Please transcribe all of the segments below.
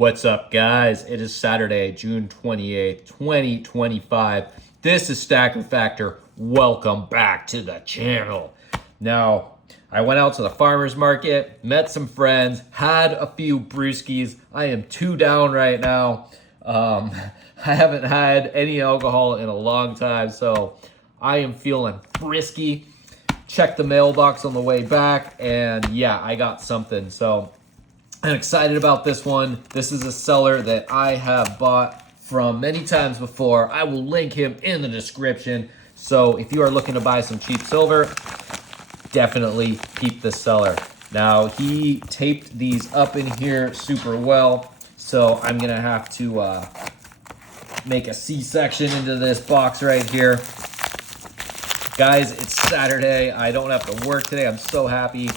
What's up, guys? It is Saturday, June 28th, 2025. This is Stacker Factor. Welcome back to the channel. Now, I went out to the farmer's market, met some friends, had a few brewskis. I am too down right now. I haven't had any alcohol in a long time, so I am feeling frisky. Checked the mailbox on the way back, and yeah, I got something. So I'm excited about this one. This is a seller that I have bought from many times before. I will link him in the description. So if you are looking to buy some cheap silver, definitely keep this seller. Now, he taped these up in here super well, so I'm gonna have to make a C-section into this box right here. Guys, it's Saturday. I don't have to work today. I'm so happy.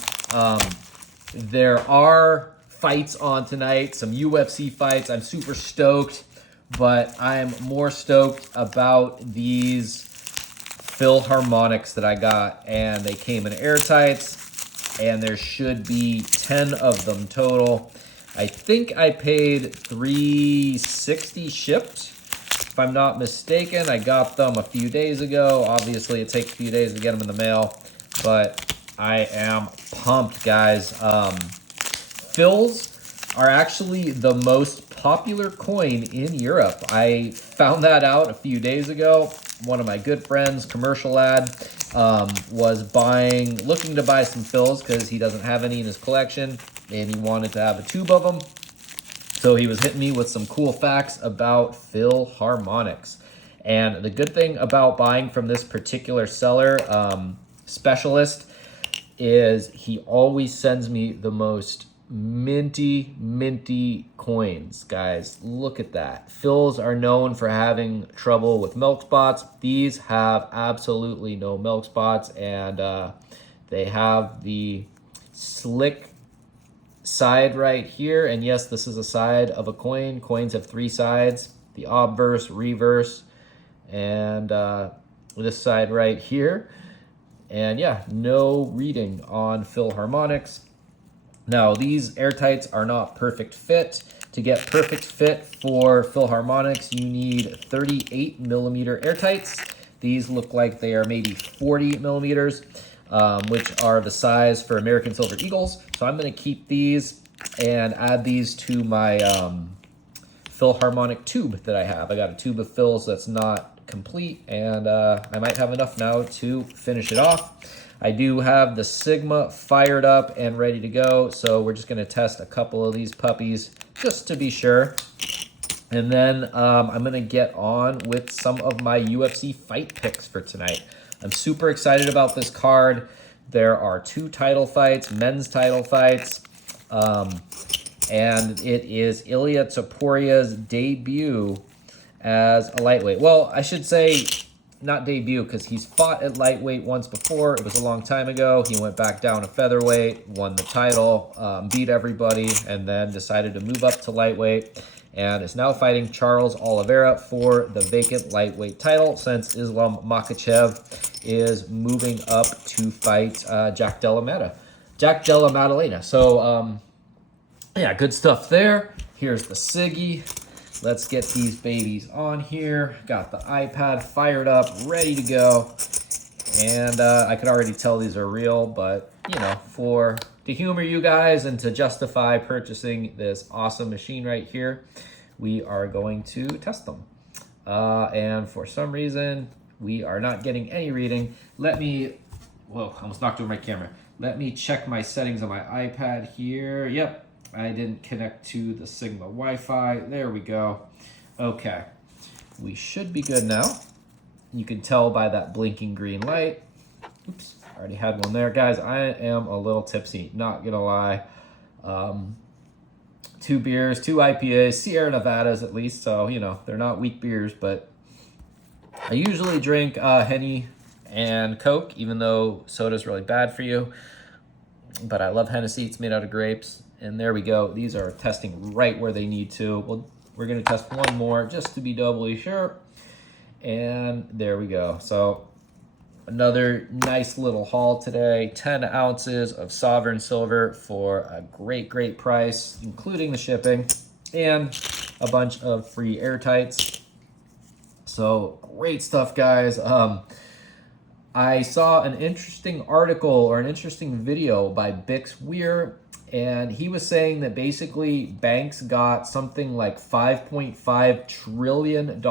There are fights on tonight, some UFC fights. I'm super stoked, but I'm more stoked about these Philharmonics that I got, and they came in airtights, and there should be 10 of them total. I think I paid $360 shipped, if I'm not mistaken. I got them a few days ago. Obviously, it takes a few days to get them in the mail, but I am pumped, guys. Phils are actually the most popular coin in Europe. I found that out a few days ago. One of my good friends, commercial lad, was looking to buy some Phils because he doesn't have any in his collection, and he wanted to have a tube of them. So he was hitting me with some cool facts about Philharmonics. And the good thing about buying from this particular seller, specialist, is he always sends me the most minty coins. Guys, look at that. Phils are known for having trouble with milk spots. These have absolutely no milk spots, and they have the slick side right here. And yes, this is a side of a coin. Coins have three sides: the obverse, reverse, and this side right here. And yeah, no reading on Philharmonics. Now, these airtights are not perfect fit. To get perfect fit for Philharmonics, you need 38 millimeter airtights. These look like they are maybe 40 millimeters, which are the size for American Silver Eagles. So I'm going to keep these and add these to my Philharmonic tube that I have. I got a tube of Phils that's not complete, and I might have enough now to finish it off. I do have the Sigma fired up and ready to go, so we're just going to test a couple of these puppies just to be sure. And then I'm going to get on with some of my UFC fight picks for tonight. I'm super excited about this card. There are 2 title fights, men's title fights, and it is Ilia Toporia's debut as a lightweight. Well, I should say not debut, because he's fought at lightweight once before. It was a long time ago. He went back down to featherweight, won the title, beat everybody, and then decided to move up to lightweight, and is now fighting Charles Oliveira for the vacant lightweight title, since Islam Makhachev is moving up to fight Jack Della Maddalena. So, yeah, good stuff there. Here's the Siggy. Let's get these babies on here. Got the iPad fired up, ready to go. And I could already tell these are real, but, you know, to humor you guys and to justify purchasing this awesome machine right here, we are going to test them. And for some reason, we are not getting any reading. Whoa, almost knocked over my camera. Let me check my settings on my iPad here. Yep. I didn't connect to the Sigma Wi-Fi. There we go. Okay. We should be good now. You can tell by that blinking green light. Oops, already had one there. Guys, I am a little tipsy, not gonna lie. 2 beers, 2 IPAs, Sierra Nevadas at least, so, you know, they're not weak beers, but I usually drink Henny and Coke, even though soda's really bad for you. But I love Hennessy. It's made out of grapes. And there we go. These are testing right where they need to. Well, we're going to test one more just to be doubly sure. And there we go. So another nice little haul today. 10 ounces of Sovereign Silver for a great price, including the shipping. and a bunch of free airtights. So great stuff, guys. I saw an interesting article or an interesting video by Bix Weir, and he was saying that basically banks got something like $5.5 trillion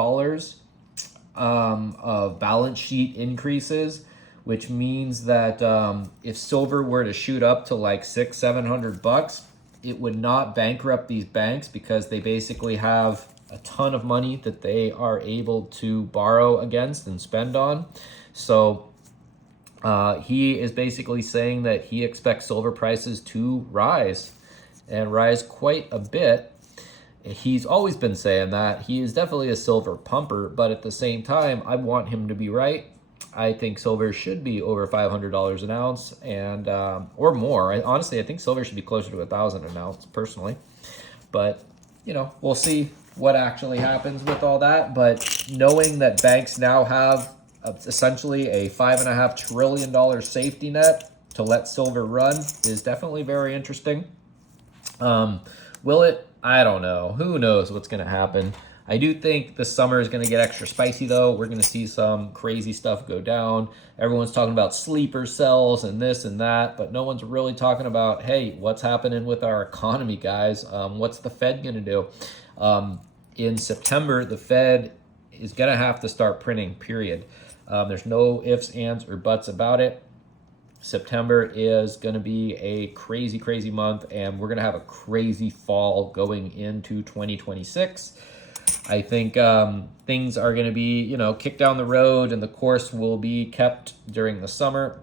of balance sheet increases, which means that if silver were to shoot up to like $600-700, it would not bankrupt these banks because they basically have a ton of money that they are able to borrow against and spend on. So he is basically saying that he expects silver prices to rise and rise quite a bit. He's always been saying that. He is definitely a silver pumper, but at the same time, I want him to be right. I think silver should be over $500 an ounce and or more. Honestly, I think silver should be closer to $1,000 an ounce personally. But, you know, we'll see what actually happens with all that. But knowing that banks now have essentially a $5.5 trillion safety net to let silver run is definitely very interesting. Will it? I don't know. Who knows what's going to happen? I do think the summer is going to get extra spicy, though. We're going to see some crazy stuff go down. Everyone's talking about sleeper cells and this and that, but no one's really talking about, hey, what's happening with our economy, guys? What's the Fed going to do? In September, the Fed is going to have to start printing, period. There's no ifs, ands, or buts about it. September is going to be a crazy, crazy month, and we're going to have a crazy fall going into 2026. I think things are going to be, you know, kicked down the road, and the course will be kept during the summer.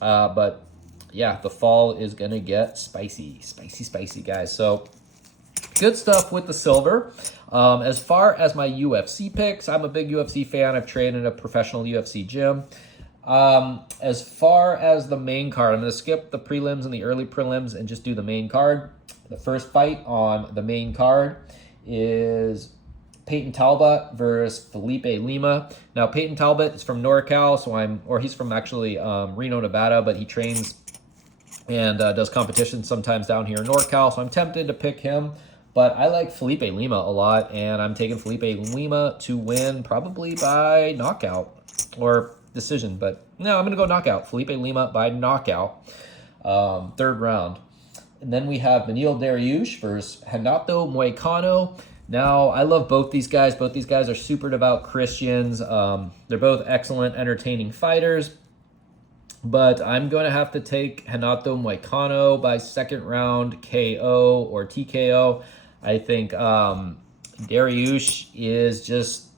But yeah, the fall is going to get spicy, spicy, spicy, guys. So good stuff with the silver. As far as my UFC picks, I'm a big UFC fan. I've trained in a professional UFC gym. As far as the main card, I'm going to skip the prelims and the early prelims and just do the main card. The first fight on the main card is Peyton Talbot versus Felipe Lima. Now, Peyton Talbot is from NorCal, so he's from actually Reno, Nevada, but he trains and does competitions sometimes down here in NorCal, so I'm tempted to pick him. But I like Felipe Lima a lot, and I'm taking Felipe Lima to win probably by knockout or decision. But no, I'm going to go knockout. Felipe Lima by knockout, third round. And then we have Beneil Dariush versus Renato Moicano. Now, I love both these guys. Both these guys are super devout Christians. They're both excellent, entertaining fighters. But I'm going to have to take Renato Moicano by second round KO or TKO. I think Dariush is just,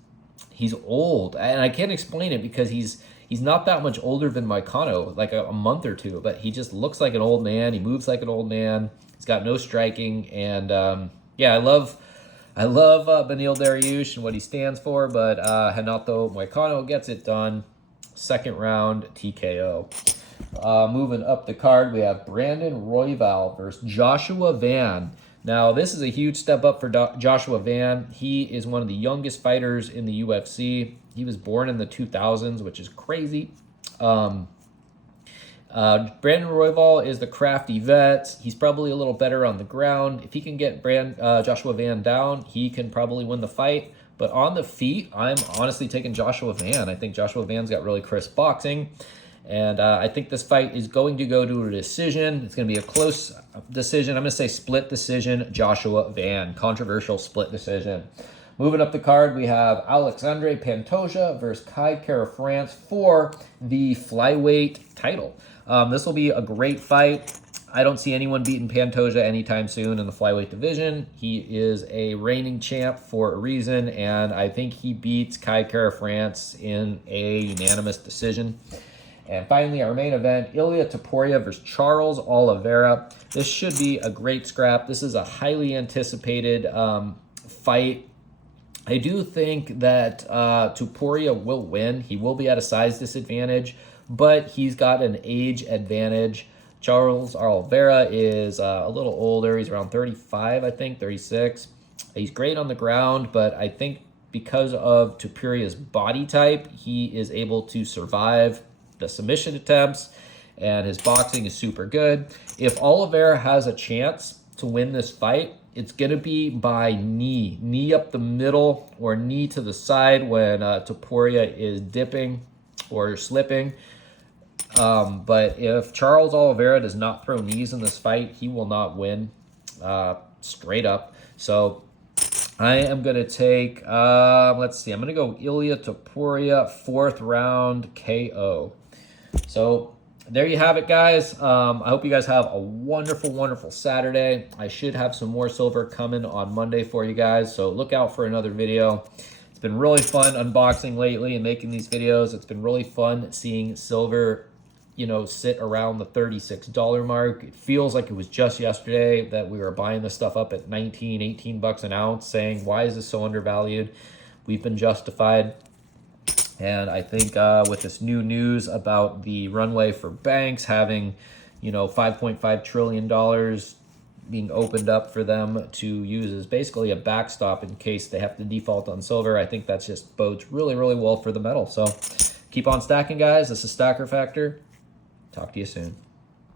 he's old. And I can't explain it because he's not that much older than Moicano, like a month or two. But he just looks like an old man. He moves like an old man. He's got no striking. And yeah, I love Beneil Dariush and what he stands for. But Renato Moicano gets it done. Second round TKO. Moving up the card, we have Brandon Royval versus Joshua Van. Now, this is a huge step up for Joshua Van. He is one of the youngest fighters in the UFC. He was born in the 2000s, which is crazy. Brandon Royval is the crafty vet. He's probably a little better on the ground. If he can get Joshua Van down, he can probably win the fight. But on the feet, I'm honestly taking Joshua Van. I think Joshua Van's got really crisp boxing. And I think this fight is going to go to a decision. It's going to be a close decision. I'm going to say split decision, Joshua Van. Controversial split decision. Moving up the card, we have Alexandre Pantoja versus Kai Kara-France for the flyweight title. This will be a great fight. I don't see anyone beating Pantoja anytime soon in the flyweight division. He is a reigning champ for a reason, and I think he beats Kai Kara-France in a unanimous decision. And finally, our main event, Ilia Topuria versus Charles Oliveira. This should be a great scrap. This is a highly anticipated fight. I do think that Topuria will win. He will be at a size disadvantage, but he's got an age advantage. Charles Oliveira is a little older. He's around 35, I think, 36. He's great on the ground, but I think because of Topuria's body type, he is able to survive the submission attempts, and his boxing is super good. If Oliveira has a chance to win this fight, It's going to be by knee up the middle or knee to the side when Topuria is dipping or slipping. But if Charles Oliveira does not throw knees in this fight, he will not win straight up. So I am going to take, let's see, I'm going to go Ilia Topuria, 4th round KO. So there you have it, guys. I hope you guys have a wonderful, wonderful Saturday. I should have some more silver coming on Monday for you guys, so look out for another video. It's been really fun unboxing lately and making these videos. It's been really fun seeing silver, you know, sit around the $36 mark. It feels like it was just yesterday that we were buying this stuff up at 19, 18 bucks an ounce, saying, why is this so undervalued? We've been justified. And I think with this new news about the runway for banks having, you know, $5.5 trillion being opened up for them to use as basically a backstop in case they have to default on silver, I think that just bodes really, really well for the metal. So keep on stacking, guys. This is Stacker Factor. Talk to you soon.